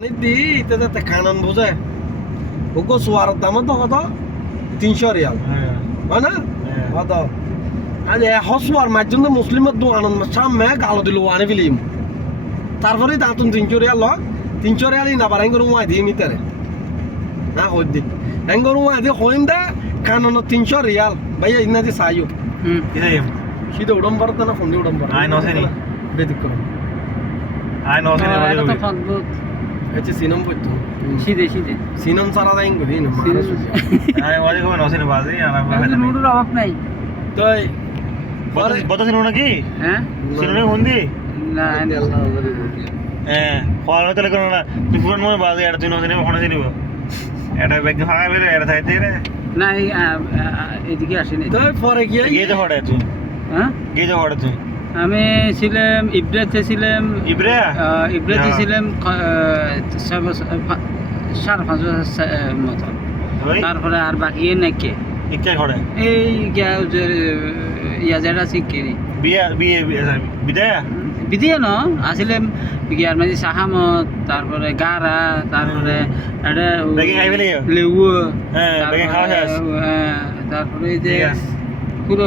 দি ইতে খানান বোঝে ওকে সোয়ার দাম তো কত 300 রিয়াল হয় না কত আজ হসওয়ার মাঝজন মুসলিমের দু আনন্দ সামনে গালো দিল আনে ফিলিম তারপরে দাঁতুন 300 রিয়াল 300 রিয়ালই না পারেন গরু মাই দিয়ে নিতে না হই দি এন গরু মাই দিয়ে হইম দা খানানো 300 রিয়াল ভাইয়া ইনা দি সাইও সিধে উড়ম পারত না ফোন দিয়ে উড়ম পারত আই নসেনি বেদিক করো আই নসেনি এটা তো ফাদবুত এতে সিনম পড়তো সিধে সিনম সারা দাইন গদি না মারা সুজি আই ওয়াজি কো নসেনি বাজি আর নুডুর অভাব নাই তাই বতা ছিল নাকি হ্যাঁ ছিল হন্দি না হ্যাঁ খাওয়া তাহলে কোন না তুই পুরো নয় বাজি আর তুই নসেনি ওখানে ছিল এটা ব্যাগ ফাঁকা বেরে এটা থাইতে রে না এদিকে আসেনি তাই পরে কি গিয়ে যা হড়ে তুই হ্যাঁ গিয়ে যা হড়ে তুই আমি ছিলাম ইব্রাতে ছিলাম ইব্রা ইব্রাতে ছিলাম 4-5 বছর মতো তারপরে আর বাকি নাকি ইচ্ছা হড়ে এই ইয়াজারা শিখেনি বিয়া বিয়ে বিদায়া বিদিয়ে ন আসিলাম বিয়ার মাঝে সাহামত তারপরে গারা তারপরে বেগে খাই ফেলে লেবু হ্যাঁ বেগে খাওয়া শেষ তারপরে এই যে পুরো